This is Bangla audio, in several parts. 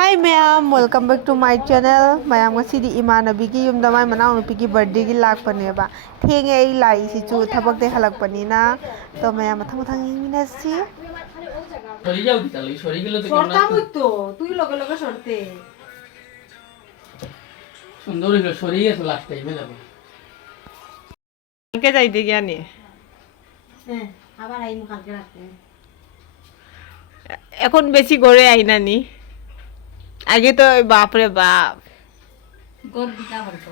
Hi ma'am, welcome back to my channel. Mayam ngasidi imanabigi yumda mai manau nupigi birthday gi lakpaneba. Thenge ai lai si chu thabak de halakpanina. To mayam mathang mathang yingminasi. Sorry যাও দিতা লই সরি গেল তো সরতা হইতো তুই লগে লগে সরতে সুন্দর হইলো সরি গেছে লাস্ট টাইমে যাব কালকে যাইতে গিয়ানি হ্যাঁ আবার আইমু কালকে রাতে এখন বেশি গড়ে আইনানি আগে তো বাপরে বাপ গড় দিতা হতো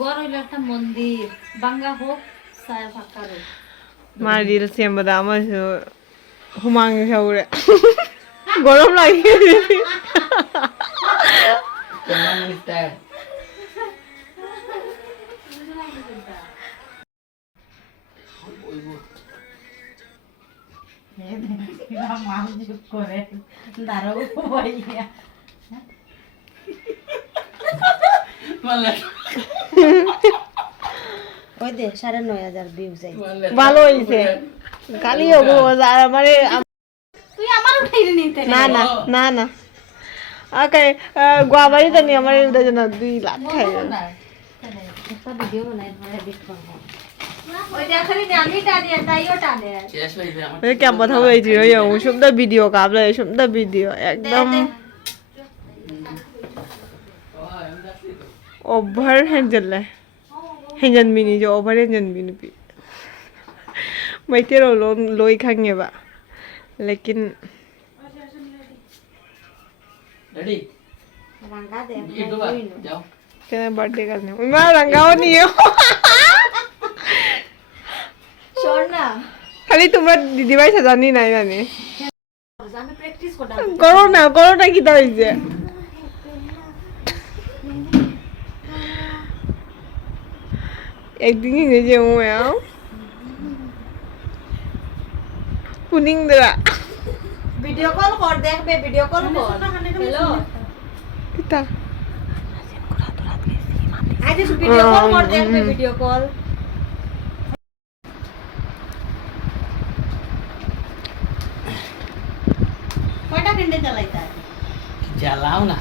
গড় হইলো একটা মন্দির বাঙ্গা হোক ছায়া ফাঁকা হোক মার রিলস এমবাদা আমার হুমাং শাউরে গরম লাগে কেমন মিস্টার করে দাঁড়াও ভাইয়া ওই দে ৯৫০০ ভিউজ আই ভালো হইছে কালি হবো আর আমারে তুই আমার উঠাইলি নিতে না না না না ওকে গোয়াবাড়ি জানি আমার উদয় জন্য 2 লাখ খাই একটা ভিডিও বানাই ধরে এডিট করব ওই দেখালি জানি টানি তাইও টানে শেষ হইছে আমার এই কেমন কথা বলছি ওই সুন্দর ভিডিও কাবলা সুন্দর ভিডিও একদম over handle Henjan mini jo over henjan mini pi. Mai tero loi khange ba. Lekin ready रंगा दे ये दो बार जाओ kena birthday karne. Ma rangao ni ho. শোন না খালি তোমরা দিদি ভাই সাজানি নাই জানি আমি প্র্যাকটিস করতাম করো না কি হইছে একদিন নিজে উয়াও পুনিং দরা ভিডিও কল কর দেখবে ভিডিও কল কর হ্যালো কিতা আইতে ভিডিও কল কর দেখবে ভিডিও কল কয়টা ঘন্টা চালাইতা চালাও না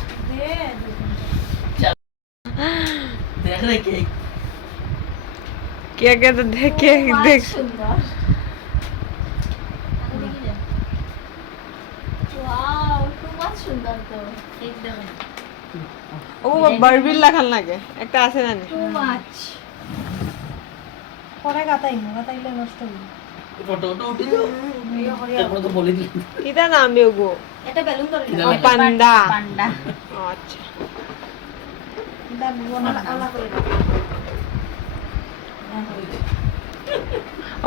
দেখ রে কে কে তো দেখে দেখ সুন্দর ওয়াও খুব সুন্দর তো একদম ও বারবিল লাগান লাগে একটা আছে জানি টু মাচ পরে গাতাইলে নষ্ট হইবে ফটো উঠি তো তারপর তো বলে দিই কিতা নাম বেগো এটা বেলুন করে কিনা ও পান্ডা পান্ডা আচ্ছা দা বনা আলা করে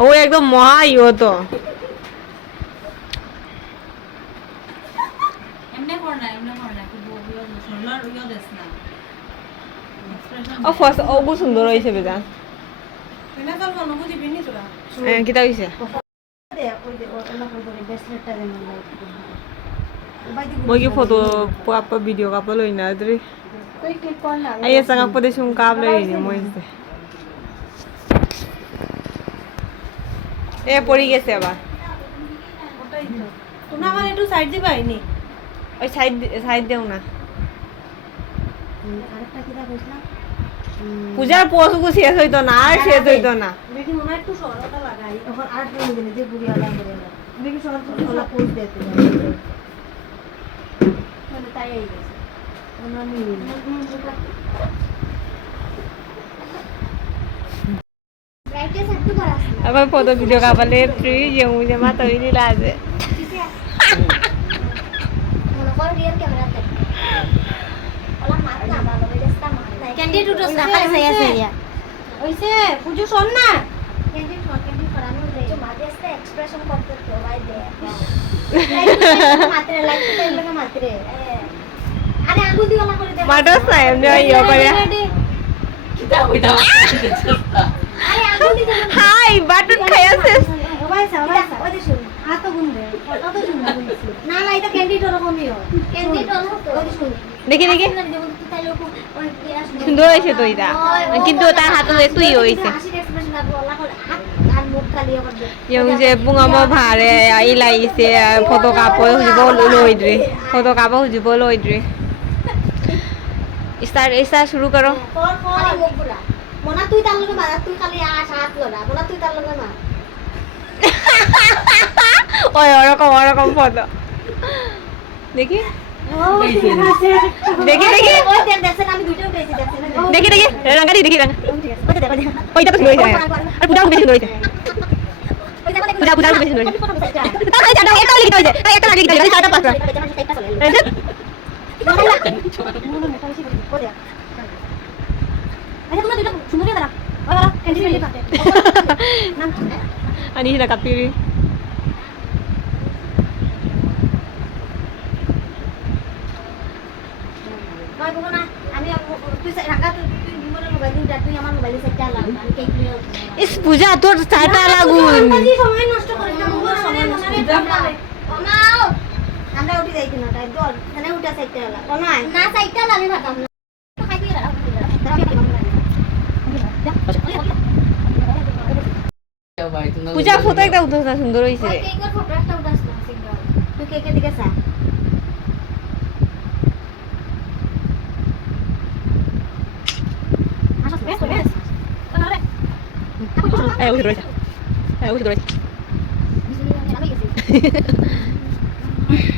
ও একদম মহা ইও তো এমনে করনা কি বলিও সোনার ইও দেস না ও ফার্স্ট ও বহু সুন্দর হইছে বেজান এনা তো কোন বুঝি বিনি তোরা কিতা হইছে দে ওই দে ওলা করে ব্রেসলেটটা দে না মই কি ফটো পাপা ভিডিও কাপা লই না দরে কই ক্লিক কর না ai sang apa de sung kab lei ni moi se এ পড়ি গেছে আবার ওটাই তো তোমরা আমার একটু সাইড দিবা আইনি ওই সাইড দেও না আরেকটা কিটা কইছনা পূজার পোস্ট শেষ হইতো না আর শেষ হইতো না দেখি মনে একটু সরটা লাগাই এখন আর ট্রেন দিনে যে বুড়ি আলা করে না দেখি সর ওলা পোস্ট দিতে মানে তাই আই গেছে ওনা নি ব্রাইটনেস একটু বাড়াস আবার ফটো ভিডিও কাপালে ফ্রি যে মুঝে মা তৈরি নিলা আছে মনে কর রিয়েল ক্যামেরাতে ওলা মার না ভালো বেস্তা মার ক্যান্ডি টুটো সাকালে সাইয়া সাইয়া ওইসে পুজো শোন না ক্যান্ডি ফরানো রে যে মাঝে আসতে এক্সপ্রেশন করতে তো ভাই দে মাত্রে লাইক টাইম লাগা মাত্রে আরে আঙ্গুল দি ওলা করে দে মাটাস না এমনি ইয়া করে কিটা কইতা আরে আঙ্গুল দি হাই বাটন খাইছে ভাই ওই দে শুন হাত গুন দে কত তো শুন না না এটা ক্যান্ডি তো রকমই হয় ক্যান্ডি তো ওই দে শুন দেখি দেখি সুন্দর হয়েছে তো এটা কিন্তু তার হাতে তুই হয়েছে হাসির এক্সপ্রেশন লাগবে ওলা করে হাত আর মুখ yung je bunga mo bhare ai lai se photo ka po hujibo loidri photo ka po hujibo loidri start shuru karo খালি মুখ বুড়া মনা তুই তার লগে মারা তুই খালি আশ হাত লড়া মনা তুই তার লগে মার oy ওরকম photo দেখি দেখি ওই দেখ দেখছেন আমি দুইটা উঠাইছি দেখছেন দেখি রাঙ্গা দেখি রাঙ্গা ওই দেখ ওইটা তো সুন্দর হইছে আর পূজা বেশি সুন্দর হইছে পূজা বেশি সুন্দর হইছে তাই চাটা একটা লিখতে হইছে একটা লিখতে হইছে চারটা পাঁচটা ani sila kapiri is puja তোর চারটা লাগুন আমরা উঠে যাইছি না তাই দল এখানে উঠা সাইডটা লাগা না সাইডটা লাগি ভাতাম না খাই দিয়ে রাখো পূজা ফটো একটা উঠা সুন্দর হইছে রে কেকের ফটো একটা উঠাস না সিঙ্গেল তুই কেকের দিকে চা আসো বেশ বেশ তাহলে উঠে রইছে আমি গেছি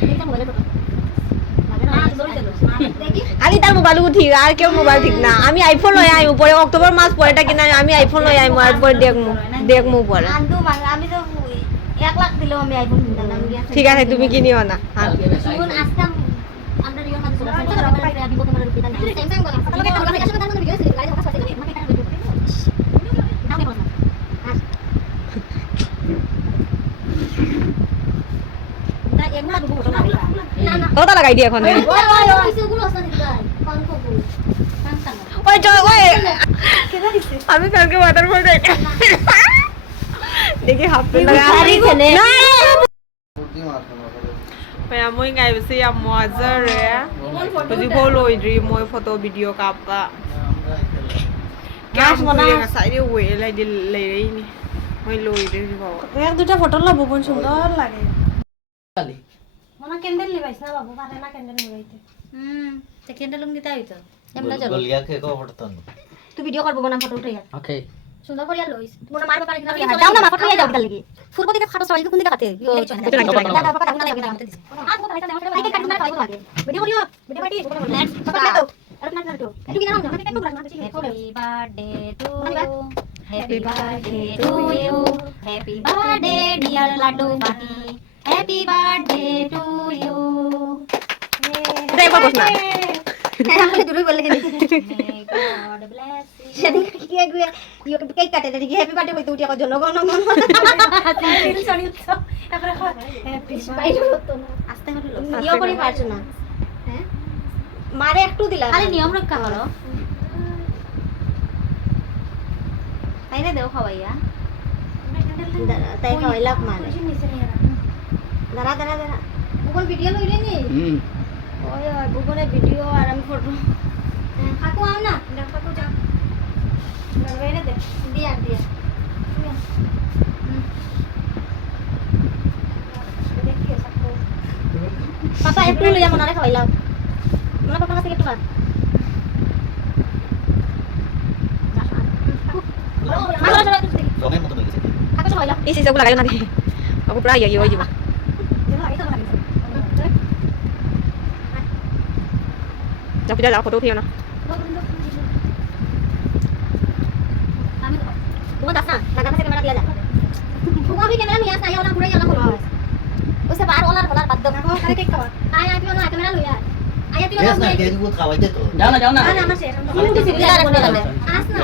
এটা মোবাইলে ফটো খালি তার মোবাইল ঠিক আর কেউ মোবাইল ঠিক না আমি আইফোন লই আইমু পরে অক্টোবর মাস পরেটা কিনা আমি আইফোন লই আইমু আর পরে দেখমু পরে আন্দু আমি তো 1 লাখ দিলেও আমি আইফোন কিনতাম না ঠিক আছে তুমি কিনিও না শুনুন আসতাম আমরা রিয়ন মাঝে চলে আসছি আমরা দিব তোমার রুপিটা না স্যামসাং বলা তাহলে আমরা আসলে তার ভিডিও ছিল গাড়ি ফোকাস করে আমাকে টাকা দিও দাও বলা তা এগুলা দুটো ফটো লাগবে না কত লাগাই দি এখন ওই কিছুগুলো আছে দিতে কনকগুলো ওই কেন দিছে আমি কালকে ওয়াটারফল যাই দেখি হাফ প্যান্ট সারি খেলে মই গাইবছে মজা রে বুঝিব লইদ্রি মই ফটো ভিডিও কাপা গাছ বনা সাইডে ওয়ে লাই দি লেই নি মই লইদ্রি বাবা এক দুটা ফটো লব কোন সুন্দর লাগে খালি মনা ক্যান্ডেল লিবাইছ না বাবু পারে না ক্যান্ডেল লিবাইতে সেকেন্ড লুম দিতে হইতো এমলা চলো গলিয়া কে কো পড়তন তুই ভিডিও করব না ফটো উঠাইয়া ওকে সুন্দর করিয়া লইস মোনা মারবে পারে কিনা দাও না ফটো লইয়া যাও কিটা লাগি ফুরবো দিকে খাটো সবাই কোন দিকে কাটে দাদা পাপা কাটনা লাগি আমাতে দিছি আর কোন লাইটা আমার আইকে কাটনা খাইবো লাগে ভিডিও করিও ভিডিও পার্টি নেক্সট পাপা দাও আর না না তো একটু কিনা না একটু গ্রাম আছে happy birthday to you happy birthday to you happy birthday dear Laddu Pakhi happy birthday to you দেখো কোসনা আমাকে জুড়ে বলে গেলি গড ব্লেস সেদিন কি আগুয়ে ইউ কেক কাটে দেখি হ্যাপি বার্থডে কইতে উঠি জন্য গণ মন সরি উৎসব তারপরে হ্যাপি স্পাইডার হতো না আস্তে করে ইও করে পারছো না হ্যাঁ মারে একটু দিলা খালি নিয়ম রক্ষা করো তাই না দেও খাওয়াইয়া তাই খাওয়াইলা মারে দাঁড়া দাঁড়া দাঁড়া গুগল ভিডিও লইলে নি ওই গুগলে ভিডিও আর আমি ফটো কাকু আও না কাকু যাও নরবেনে দে দিয়া দিয়া দেখিয়ে সাকু পাপা একটু লইয়া মনে রাখা হইলাম মনে পাপা কাছে একটু সময় মতো হয়ে গেছে কাকু চলো হইলাম এই সিসা লাগাই না দি aku pura ya yo jiwa যাও পূজা যাও ফটো উঠিও না আমি वो दस ना दादा से कैमरा दिया जा वो भी कैमरा नहीं आ साया वाला पूरा वाला खोलो उसे बाहर वाला बात दो करे केक खावा आया आया वाला कैमरा लो यार आया पी यस ना वाला केक वो खावायचे तो ना ना से हम तो सिर्फ दिला रखने वाले आस ना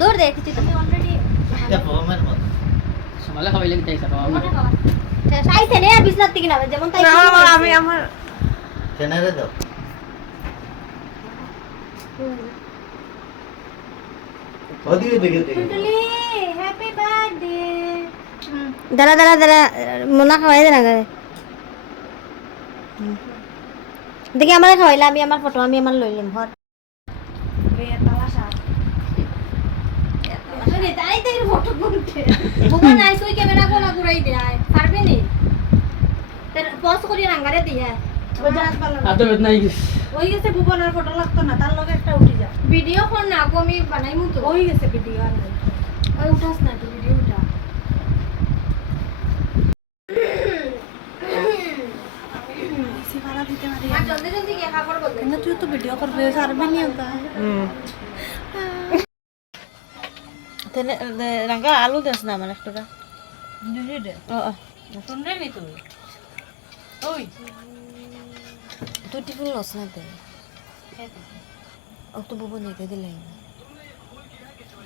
दूर दे किसी तो ऑलरेडी या फॉर्मल मत সমালে খাবাই লাগি তাই সাকা আমরা তাই সেনে আর বিছনাত থেকে না যেমন তাই না আমি আমার কেনারে দাও ওদিকে দেখে দেখে হ্যাপি বার্থডে দাঁড়া দাঁড়া দাঁড়া মোনা খাওয়াই দে না করে দেখি আমার খাওয়াইলা আমি আমার ফটো আমি আমার লইলাম ঘর তাই তাই ফটো গুনতে বুবন নাই তুই ক্যামেরা কোনা ঘুরাই দে আয় পারবি নি পজ করি রাঙ্গারে দিয়া হাতে বেদনা হয়ে গেছে ওই গেছে ভুবনের ফটো লাগতো না তার লগে একটা উঠি যা ভিডিও ফোন না আমি বানাইমু তো ওই গেছে ভিডিও আর নাই ওই উঠাস না তো ভিডিও উঠা বেশি ভাড়া দিতে পারি আর জলদি জলদি গিয়ে খাবার বলতে কিন্তু তুই তো ভিডিও করবে সারবে নি ওটা রাঙ্গা আলু দেস না আমার একটা দিদি দে শুনলে নি তুই ওই তুই টিফিন লস না দে ও তো বুবু নিতে দিলাই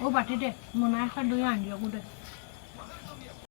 ও বাটি দে মনে একটা দুই আনিও গুদে